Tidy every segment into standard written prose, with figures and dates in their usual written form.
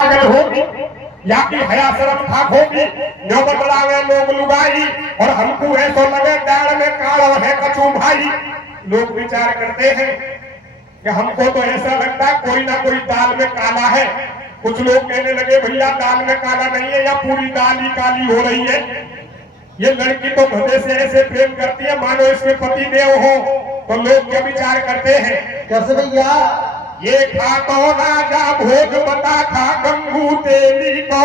पागल होगी या कि हया शर्म खाक होगी, नौबत लावे लोग लुगाई और हमको ऐसो लगे डाल में कालो है कचू भाई। लोग विचार करते हैं कि हमको तो ऐसा लगता है कोई ना कोई दाल में काला है। कुछ लोग कहने लगे भैया दाल में काला नहीं है या पूरी दाल ही काली हो रही है। ये लड़की तो गधे से ऐसे प्रेम करती है मानो इसके पति देव हो। तो लोग क्या विचार करते हैं, कैसे भैया? ये खा तो राजा भोज बता खा गंगू तेली को,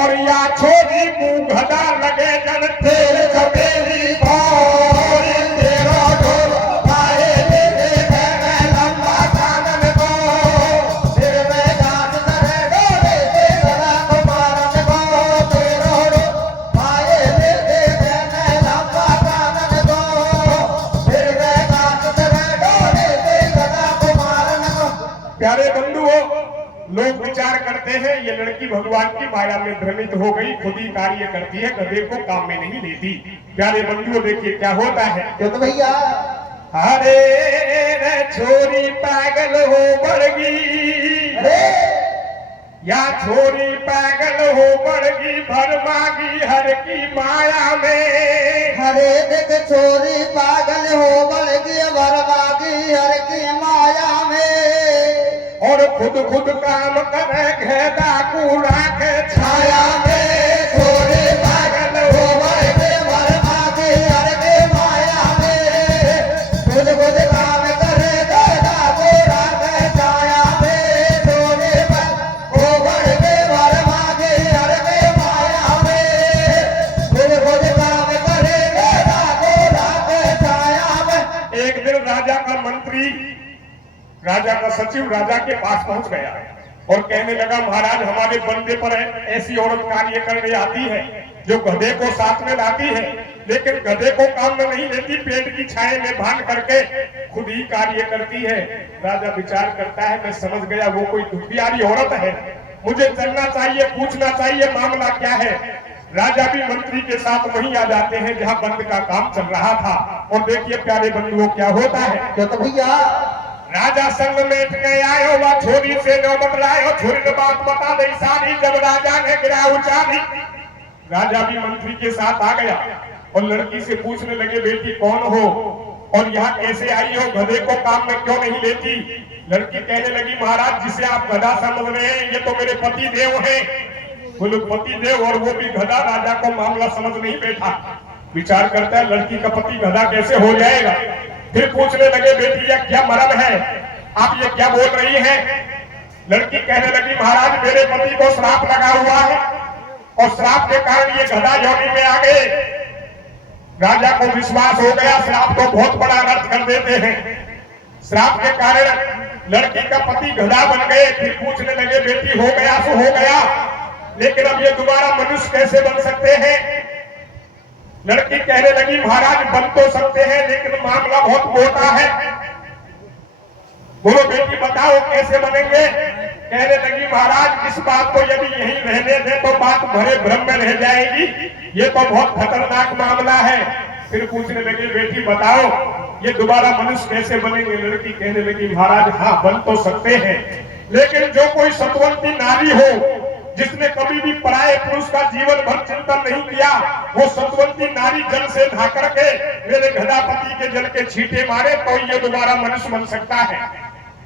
और या छोरी मुंह गधा लगे जन तेल चपेली को। प्यारे बंधुओं, लोग विचार करते हैं ये लड़की भगवान की माया में भ्रमित हो गई, खुद ही कार्य करती है, गधे को काम में नहीं लेती। प्यारे बंधुओं देखिए क्या होता है। क्या तो भैया? अरे रे छोरी पागल हो बढ़गी, या छोरी पागल हो बढ़गी भरमागी हर की माया में। हरे देख छोरी पागल हो बढ़गी भरमागी हर की माया में, और खुद खुद काम करे घेदा कूड़ा के छाया में। छोरी पागल हो बढ़गी भरमागी हर की माया में, खुद खुद काम करे घेदा कूड़ा के छाया में। छोरी हो बढ़गी भरमागी हर की माया में, खुद खुद काम करे घेदा कूड़ा के छाया में। एक दिन राजा का मंत्री, राजा का सचिव राजा के पास पहुंच गया और कहने लगा महाराज हमारे बंदे पर ऐसी औरत कार्य करने आती है जो गधे को साथ में लाती है, लेकिन गधे को काम में नहीं लेती, पेट की छाए में बांध करके खुद ही कार्य करती है। राजा विचार करता है मैं समझ गया वो कोई दुखियारी औरत है, मुझे चलना चाहिए, पूछना चाहिए मामला क्या है। राजा भी मंत्री के साथ वहीं आ जाते हैं जहां बंद का काम चल रहा था। और देखिए प्यारे बंधुओं क्या होता है। क्या तो भैया? राजा संग में के आयो वा छोरी से नौबत लायो, छोरी ने बात बता दई सारी। जब राजा ने गिरा उचारी, राजा भी मंत्री के साथ आ गया और लड़की से पूछने लगे बेटी कौन हो और यहाँ कैसे आई हो, गधे को काम में क्यों नहीं लेती। लड़की कहने लगी महाराज जिसे आप गधा समझ रहे हैं ये तो मेरे पति देव हैं। बोलो पति देव और वो भी गधा, राजा को मामला समझ नहीं बैठा। विचार करता है लड़की का पति गधा कैसे हो जाएगा। फिर पूछने लगे बेटी यह क्या मर्म है, आप ये क्या बोल रही हैं। लड़की कहने लगी महाराज मेरे पति को श्राप लगा हुआ है और श्राप के कारण ये गधा योनि में आ गए। राजा को विश्वास हो गया श्राप तो बहुत बड़ा अर्थ कर देते हैं। श्राप के कारण लड़की का पति गधा बन गए। फिर पूछने लगे बेटी हो गया तो हो गया, लेकिन अब ये दोबारा मनुष्य कैसे बन सकते हैं। लड़की कहने लगी महाराज बन तो सकते हैं लेकिन मामला बहुत मोटा है। बोलो बेटी बताओ कैसे बनेंगे। कहने लगी महाराज इस बात को यदि यहीं रहने दे तो बात भरे भ्रम में रह जाएगी, ये तो बहुत खतरनाक मामला है। फिर पूछने लगे बेटी बताओ ये दोबारा मनुष्य कैसे बनेंगे। लड़की कहने लगी महाराज हाँ बन तो सकते हैं, लेकिन जो कोई सत्वंती नारी हो जिसने कभी भी पराये पुरुष का जीवन भर चिंतन नहीं किया, वो सत्वंती नारी जल से नहा करके मेरे गधापति के जल के छींटे मारे तो ये दोबारा मनुष्य बन सकता है।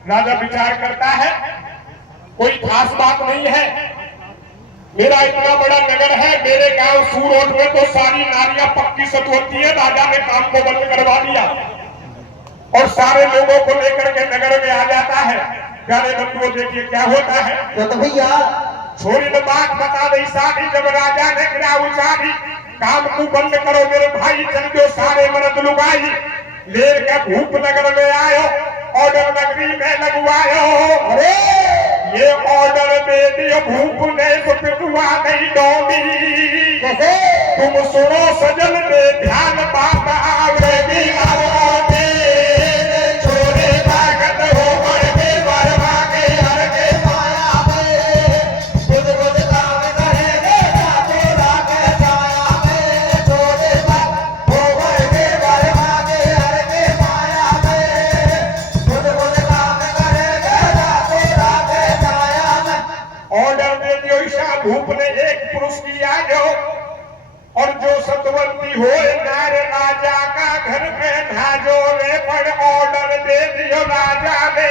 राजा विचार करता है कोई खास बात नहीं है, मेरा इतना बड़ा नगर है, मेरे गांव सूरोट में तो सारी नारियां पक्की सत्वंती है। राजा ने काम को बंद करवा दिया और सारे लोगों को लेकर के नगर में आ जाता है। प्यारे बंधुओं देखिए क्या होता है। क्या तो भैया? छोरी ने बात बता दी सारी। जब राजा ने गिरा उचारी, काम को बंद करो मेरे भाई, चल दो सारे मर्द लुगाई। लेर के भूप नगर में आयो, ऑर्डर नगरी में लगवायो। अरे ये ऑर्डर दे दियो भूप ने तो पिटवा गई डोली। कैसे? तुम सुनो सजन दे ध्यान बात आवरेगी आवरेगी। छोरी पागल हो बढ़गी भरमागी हर की माया में, खुद खुद काम करे घेदा कूड़ा के छाया में। छोरी हो बढ़गी भरमागी हर की माया में, खुद खुद काम करे घेदा कूड़ा के छाया भूप ने एक पुरुष किया जो, और जो सतवंती हो नार राजा का घर पे धाजो वे, पर ऑर्डर दे दियो राजा ने,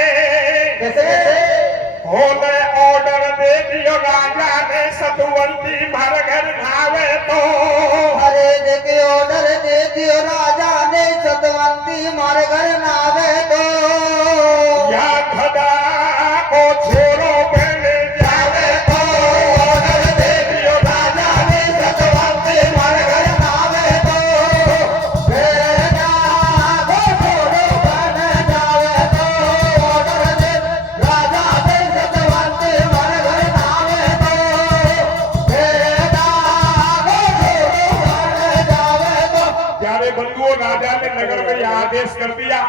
होने ऑर्डर दे दियो राजा ने, सतवंती भर घर धावे तो, अरे देखे ऑर्डर दे दियो राजा ने, सतवंती मारे घर नावे तो, या खदा को छोरो पहले जावे तो, ऑर्डर दे दियो राजा ने, सतवंती मारे घर नावे तो, फिर ना को छोड़ो बन जावे तो, ऑर्डर दे राजा ने, सतवंती मारे घर नावे तो, फिर ना को छोड़ो बन जावे तो। प्यारे बंधुओं, राजा ने नगर में यह आदेश कर दिया,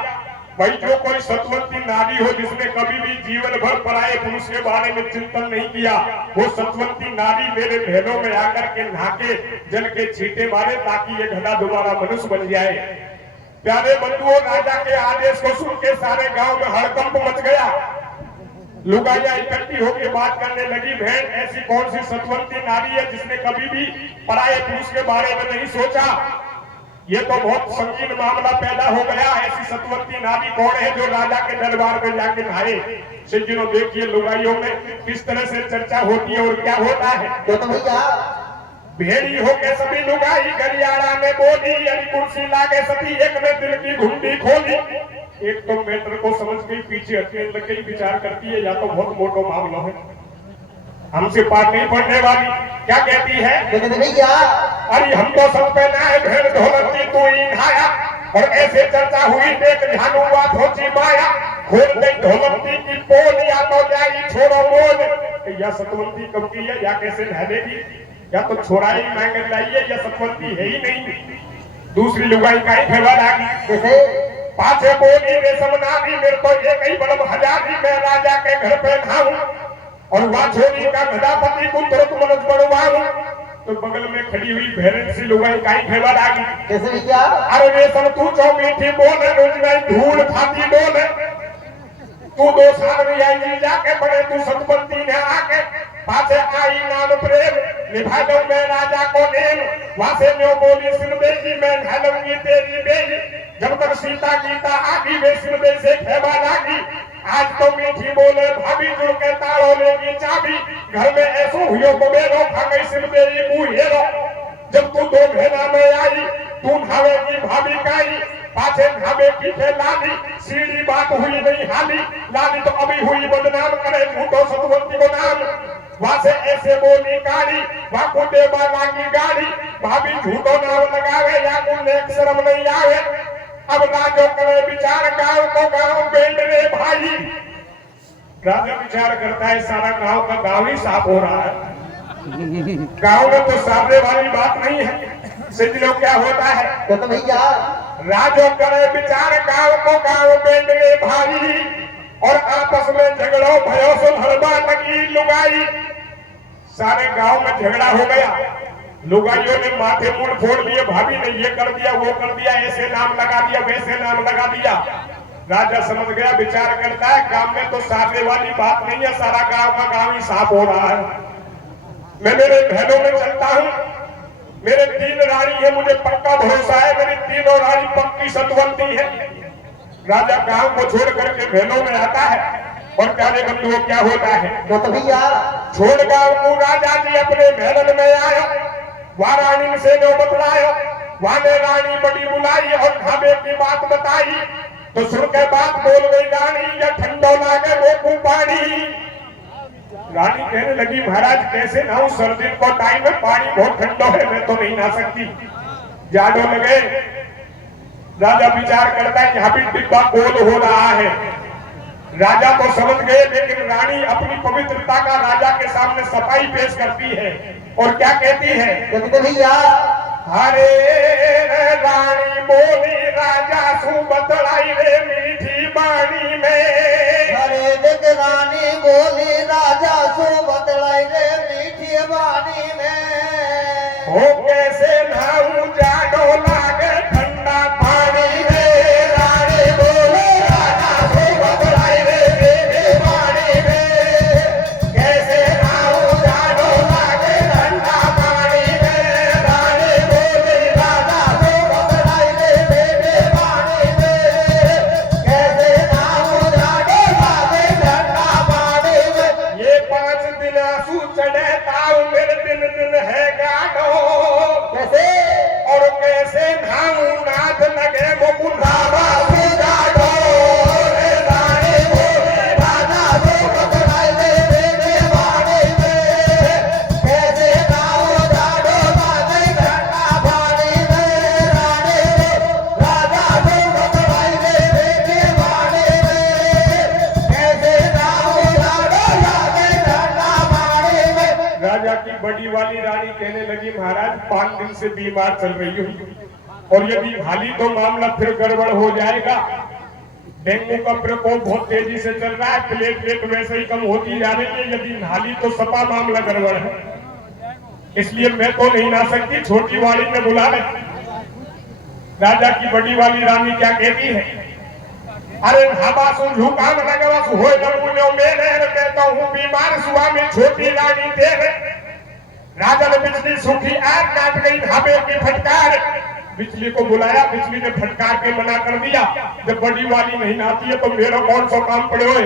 भाई जो कोई सतवंती नारी हो जिसने कभी भी जीवन भर पराये पुरुष के बारे में चिंतन नहीं किया, वो सतवंती नारी मेरे महलों में आकर के नहाके जल के छींटे मारे, ताकि ये गधा दोबारा मनुष्य बन जाए। प्यारे बंधुओं, राजा के आदेश को सुन के सारे गांव में हड़कंप मच गया। लुगाइयां इकट्ठी होकर बात करने लगी, बहन ऐसी कौन सी सतवंती नारी है जिसने कभी भी पराये पुरुष के बारे में नहीं सोचा? ये तो बहुत संगीन मामला पैदा हो गया। ऐसी सतवंती नारी कौन है जो राजा के दरबार में जाके नहाए? सज्जनों, देखिए लुगाइयों में किस तरह से चर्चा होती है और क्या होता है। तो भैया भेड़ी होके सभी लुगाई गरियाड़ा में बोली, अरे कुर्सी लागे सभी एक में दिल की घुंडी खोली। एक तो मैटर को समझ गई, पीछे हटने लग गई, विचार करती है या तो बहुत मोटो मामला है, हमसे पार नहीं पड़ने वाली। क्या कहती है? भैया अरे हम तो सब पे ना भेड़ ढोलकी तू ही नहाया, और ऐसे चर्चा हुई देख ध्यानु बात होची माया, खोल गई ढोलकी की पोल, या तो जाई छोड़ो मोल। या सतवंती कब की है, या कैसे नहलेगी, या तो छोड़ा ही मांग लाइए, या सतवंती है ही नहीं। दूसरी लुगाई का ही फेवर आ गई, पाछे बोली रेशम नारी, मेरे तो एक ही बड़म हजारी, मैं राजा के घर पे नहाऊं और वाछोरी का गधापति को तुरंत मनोज बढ़वाऊं। तो बगल में खड़ी हुई भेड़न सी लुगाई का ही फेवर आ गई। कैसे भैया? अरे रेशम तू जो मीठी बोल, रोज में धूल खाती डोल, तू 2 साल में आई जाके बड़े तू सतवंती ने आके, पाछे आई नाम प्रेम निभा दऊं मैं राजा को नेम, वासे न्यो बोली सुन बेजी मैं नहलूंगी तेरी बेजी, जब तक सीता गीता आगी वे सिमदे से खेबा लागी। आज तो मीठी बोले भाभी जुड़ के ताड़ो लेगी चाबी, घर में ऐसो हुयो बबेरो खा गई सिमदेरी मुंह हेरो। जब तू 2 महीना में आई तू नहावेगी भाभी काई, पाछे नहावे की थे लाली, सीढ़ी बात हुई नहीं हाली, लाली तो अभी हुई बदनाम करे झूठो सतवंती को नाम। वहां से ऐसे बोली काली, वाकू देवा लागी गाड़ी, भाभी झूठो नाम लगावे या कुल एक शर्म नहीं आवे। अब राजो करे विचार गांव को गांव बेंड रे भाई। राजा विचार करता है सारा गांव का गांव ही साफ हो रहा है, गांव में तो सामने वाली बात नहीं है। सिद्धलो क्या होता है? तो भैया राजो करे विचार गांव को गांव बेंड रे भाई, और आपस में झगड़ो भयो सुन हरबा लगी लुगाई। सारे गांव में झगड़ा हो गया, लुगाइयों ने माथे मुंह फोड़ लिए, भाभी ने ये कर दिया वो कर दिया, ऐसे नाम लगा दिया वैसे नाम लगा दिया। राजा समझ गया, विचार करता है गांव में तो सामने वाली बात नहीं है, सारा गांव का गांव ही साफ हो रहा है। मैं मेरे महलों में चलता हूँ, मेरे 3 रानी है, मुझे पक्का भरोसा है मेरी तीनों रानी पक्की सतवंती है। राजा गांव को छोड़ करके महलों में आता है, और प्यारे बंधुओं क्या होता है? तो भैया छोड़ गांव को राजा जी अपने महल में आयो, वाराणी से नो बतलायो, वाने रानी बड़ी बुलाई और ढाबे की बात बताई। तो सुन के बात बोल गई रानी, या ठंडो लागे वो पानी। रानी कहने लगी महाराज कैसे नहाऊं, सर्दी को टाइम है, पानी बहुत ठंडा है, मैं तो नहीं नहा सकती, जाड़ो लगे। राजा विचार करता है यहाँ भी डिब्बा गोल हो रहा है। राजा तो समझ गए, लेकिन रानी अपनी पवित्रता का राजा के सामने सफाई पेश करती है, और क्या कहती है? तो भैया हरे रानी बोली राजा सु बतलाई रे मीठी बाणी में, अरे देख रानी बोली राजा सु बतलाई रे मीठी बाणी में, हो कैसे नहाऊं जाड़ो लागे ठंडा पानी रे। रानी बोली राजा सु बतलाई रे मीठी बाणी में, कैसे नहाऊं जाड़ो लागे चढ़े ताऊ मेरे दिन दिन है गानो कैसे और कैसे नाऊ नाथ लगे मुकुल बाबा सीधा रे रानी बोले राजा दो बतराई दे देने वाले में कैसे नाऊ जाडो बाजे घटा भानी में रानी राजा दो बतराई दे देने वाले में कैसे नाऊ जाडो बाजे घटा भानी में। राजा की बड़ी वाली रानी कहने लगी महाराज 5 दिन से बीमार चल रही हूँ और यदि हाली तो मामला फिर गड़बड़ हो जाएगा। डेंगू का प्रकोप बहुत तेजी से चल रहा है, प्लेटलेट वैसे ही कम होती जा रही है, यदि हाली तो सपा मामला गड़बड़ है, इसलिए मैं तो नहीं ना सकती, छोटी वाली ने बुला ले। राजा की बड़ी वाली रानी क्या कहती है, अरे हबासु झुकाम लगवासु होय नमुनो मेरे कहता हूँ बीमार सुआ में छोटी रानी तेरे। राजा ने बिजली सूखी आग काट गई ढाबे की फटकार, बिजली को बुलाया, बिजली ने फटकार के मना कर दिया, जब बड़ी वाली नहीं आती है तो मेरा कौन सा काम पड़े हुए।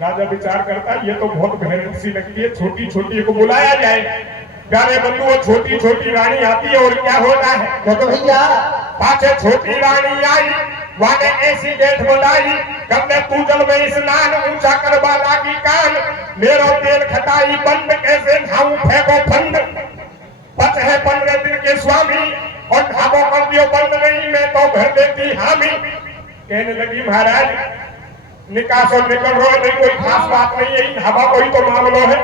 राजा विचार करता है ये तो बहुत भयानक सी लगती है, छोटी छोटी को बुलाया जाए। प्यारे बंधु वो छोटी छोटी रानी आती है और क्या होता है तो भैया पाछे छोटी रानी आई वाने ऐसी गेट बनाई कबने तू जल में स्नान ऊंचा करवा लागी कान मेरो तेल खटाई बंद कैसे खाऊं फेंको फंड पच है 15 दिन के स्वामी और ढाबो कर दियो बंद नहीं मैं तो भर देती हामी। कहने लगी महाराज निकास और निकल रहा नहीं, कोई खास बात नहीं है, ढाबा कोई तो मामलो है,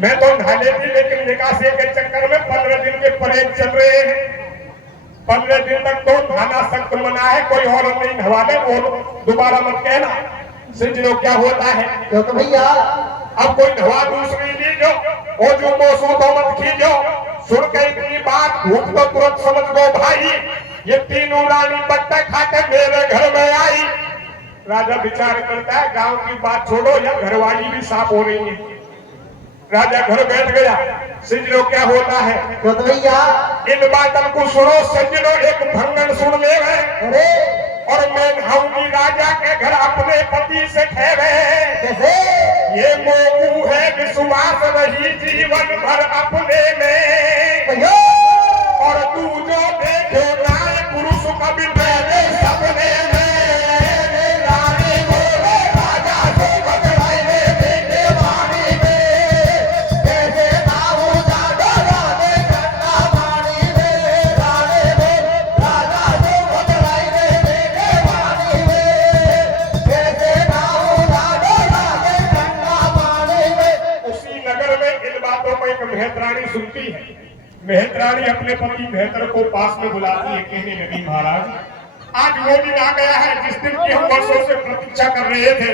मैं तो नहा लेती लेकिन निकासी के चक्कर में 15 दिन के परहेज चल रहे हैं, 15 दिन तक तो नहाना सख्त मना है, कोई और नहीं नहवा ले वो दोबारा मत कहना। सिंजरो क्या होता है तो भैया अब कोई नहवा दूसरी लीजो ओ जो मौसू तो मत खींचो, सुन के इतनी बात भूख तो तुरंत समझ गो भाई, ये तीनों रानी पट्टे खाते मेरे घर में आई। राजा विचार करता है गांव की बात छोड़ो या घरवाली भी साफ हो रही है। राजा घर बैठ गया, सिंजरो क्या होता है तो भैया इन बातों को सुनो सिंजरो एक भंगन सुन ले अरे और मैं नहाऊंगी राजा के घर अपने पति से ठहरे, कैसे ये मोकू है विश्वास रही जीवन भर अपने में भैया और तू जो देखो नाय पुरुष कभी पहले सपने में रानी बोले राजा से बतराई दे देने वाली में कैसे नाऊ जाडो राधे घटा भानी में रानी राजा से बतराई दे देने वाली में कैसे नाऊ जाडो राधे घटा भानी में। उसी नगर में इन बातों को एक मेहतरानी सुनती है। मेहतरानी अपने पति मेहतर को पास में बुलाती है, कहने लगी महाराज आज वो दिन आ गया है जिस दिन की हम वर्षों से प्रतीक्षा कर रहे थे,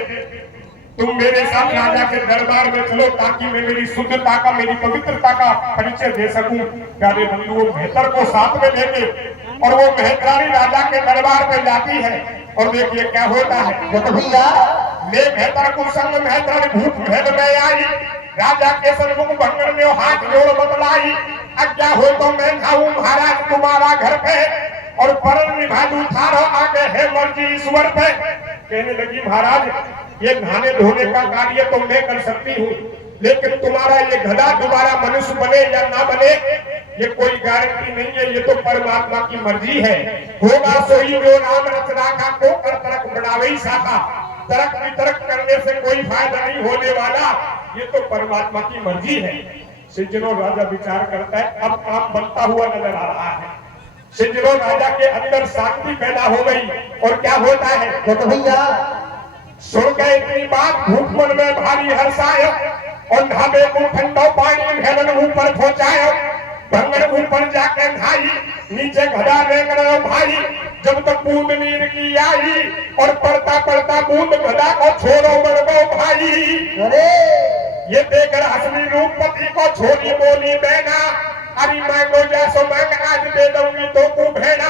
तुम मेरे साथ राजा के दरबार में चलो ताकि मैं मेरी शुद्धता का मेरी पवित्रता का परिचय दे सकूं। प्यारे बंधु वो मेहतर को साथ में लेके और वो मेहतरानी राजा के दरबार में जाती है और देखिए क्या होता है तो भैया मैं मेहतर को संग मेहतर भूख भेद में आई, राजा के सन्मुख भंगन में हाथ जोड़ बतलाई आज्ञा हो तो मैं खाऊं महाराज तुम्हारा घर पे और परम निभादू थारो आगे है मर्जी ईश्वर पे। कहने लगी महाराज ये नहाने धोने का कार्य तो मैं कर सकती हूँ, लेकिन तुम्हारा ये गधा दोबारा मनुष्य बने या ना बने ये कोई गारंटी नहीं है, ये तो परमात्मा की मर्जी है। होगा सोई जो नाम रचना का को कर तरक बढ़ावे शाखा, तरक वितरक करने से कोई फायदा नहीं होने वाला, ये तो परमात्मा की मर्जी है। सिंजरो राजा विचार करता है अब काम बनता हुआ नजर आ रहा है। सिंजरो राजा के अंदर शांति पैदा हो गई और क्या होता है तो भैया सुन के इतनी बात भूख मन में भारी हर्षायो और ढाबे को ठंडो पानी भेलन ऊपर पहुंचायो, भंगन ऊपर जाके नहाई नीचे घड़ा रेंग रहे भाई, जब तक बूंद नीर की आई और पड़ता पड़ता बूंद घड़ा को छोड़ो बड़ो भाई। अरे ये देखकर असली रूप पति को छोरी बोली बहना अरे मांगो जैसो मांग आज दे दूंगी तो को भेड़ा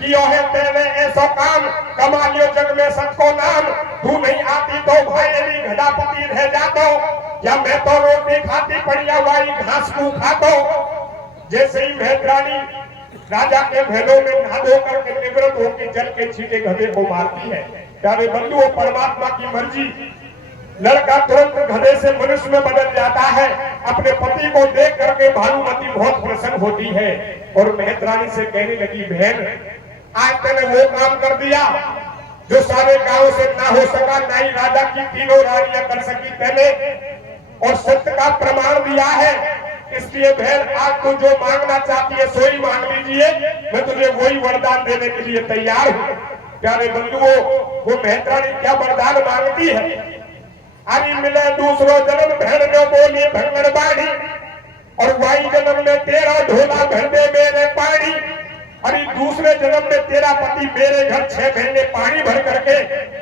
कियो है तेरे ऐसो काम कमा लियो जग में सबको नाम, तू नहीं आती तो भाई घड़ापति रह जातो या मैं तो रोटी खाती बढ़िया वाली घास को खातो। जैसे ही मेहतरानी राजा के महलों में नहा धो करके निवृत्त होकर जल के छींटे गधे को मारती है। प्यारे बंधुओं परमात्मा की मर्जी लड़का तुरंत गधे से मनुष्य में बदल जाता है। अपने पति को देख करके भानुमति बहुत प्रसन्न होती है और मेहतरानी से कहने लगी, बहन आज तूने वो काम कर दिया जो सारे गांव से ना हो सका, ना ही राजा की तीनों रानियां कर सकी पहले, और सत्य का प्रमाण दिया है। इसलिए बहन आज तू जो मांगना चाहती है सो ही मांग लीजिए, मैं तुझे वही वरदान देने के लिए तैयार हूँ। प्यारे बंधुओं, वो मेहतरानी क्या वरदान मांगती है? अरे मिले दूसरो जन्म बहन ने बोली भंगड़ बाड़ी, और वाई जन्म में तेरा ढोला भर दे मेरे पानी। अरे दूसरे जन्म में तेरा पति मेरे घर 6 महीने पानी भर करके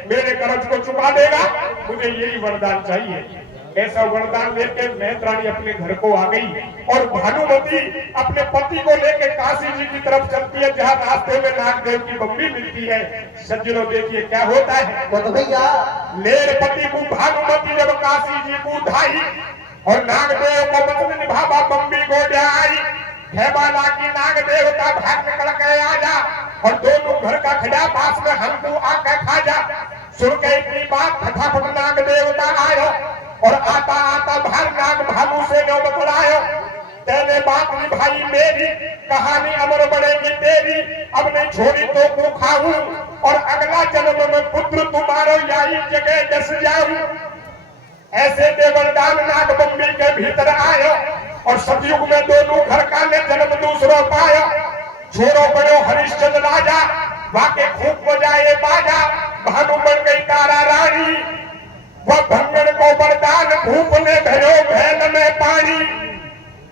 मेरे कर्ज को चुका देगा, मुझे यही वरदान चाहिए। ऐसा वरदान लेकर मेहतरानी अपने घर को आ गई और भानुमति अपने पति को लेकर काशी जी की तरफ चलती है, जहाँ रास्ते में नागदेव की बम्बी मिलती है। सज्जनों देखिए क्या होता है। तो भैया लेर पति को भानुमति जब काशी जी को ढाई और नागदेव को वचन निभावा बम्बी को ढाई, खेबाला की नागदेव का भाग निकल के आ जा और दोनों घर का खड़ा पास में हमको आकर खा जा। सुन के इतनी बात फटाफट नाग देवता आयो और आता आता भार नाग भालू से नौबत लायो। तेने बात निभाई मेरी, कहानी अमर बनेगी तेरी, अब नहीं छोड़ी तो को खाऊं और अगला जन्म में पुत्र तुम्हारो यही जगह जस जाऊं। ऐसे देवरदान नाग बम्बी के भीतर आयो और सतयुग में दोनों घर का ने जन्म दूसरो पायो। छोरो बड़ो हरिश्चंद्र राजा, वाके खूब बजाए बाजा, भानु बन गई तारा रानी। वह भंगड़ को वरदान भूप ने भरो भैल में पानी।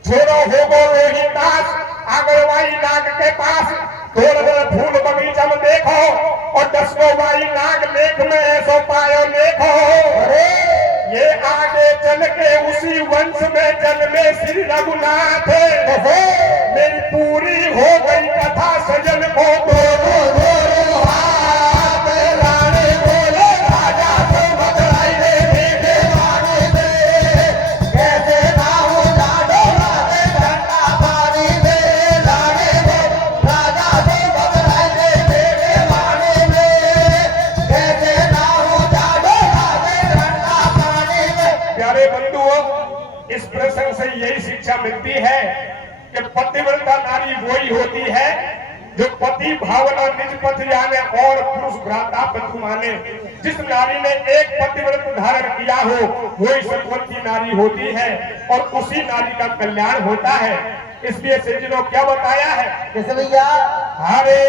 छोरो हो गो रोहिदास आगरवाई नाग के पास, तोड़ फूल बगीचा में देखो और 10 वाई नाग लेख में ऐसो पायो देखो। ये आगे चल के उसी वंश में जन्मे श्री रघुनाथ, मेरी पूरी हो गई कथा सजन को दोनों दोनों हाथ लाने बोले राजा को बतलाई रे देखे माने दे, कैसे ना हो जाडो राजे ठंडा पानी दे, लाने दो राजा को बतलाई रे देखे माने दे, कैसे ना हो जाडो राजे ठंडा पानी दे। प्यारे बंधुओं, इस प्रसंग से यही शिक्षा मिलती है कि पतिव्रता नारी वही होती है जो पति भावना निज पथ जाने और पुरुष भ्राता पति माने। जिस नारी ने एक पतिव्रत धारण किया हो वही सत्वती नारी होती है और उसी नारी का कल्याण होता है। इसलिए सज्जनों क्या बताया है? कैसे भैया? हरे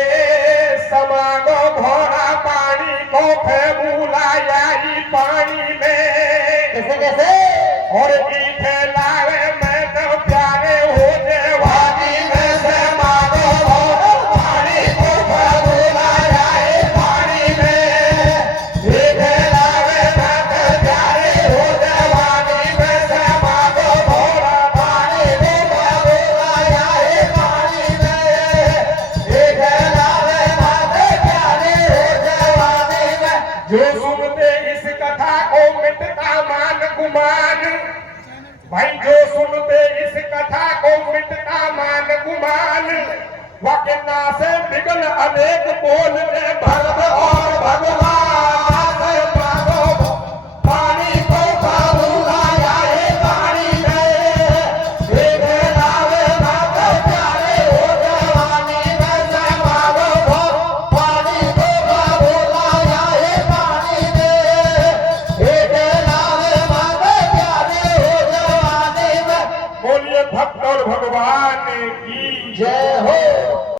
समागो घोड़ा पानी को फैबुलाया पानी में, कैसे कैसे? और ईठे लावे मैं तो प्यारे हो जेवानी में से मांगो घोड़ा पानी को फैबुलाया पानी में, ईठे लावे मैं तो प्यारे हो जेवानी में से मांगो घोड़ा पानी को फैबुलाया पानी में, ईठे लावे मैं तो प्यारे हो जेवानी में। जो सुनते इस कथा को मिटता मान गुमान, भाई जो सुनते इस कथा को मिटता मान गुमान, वाके नासे बिगल अनेक बोल दे भरत और भगवान। मांगो पानी को फैबुलाया पानी में, एक लावे माता प्यारे हो जवानी में से मांगो पानी को फैबुलाया पानी में, एक लावे माता प्यारे हो जवानी में। बोलिए भक्त और भगवान की जय हो।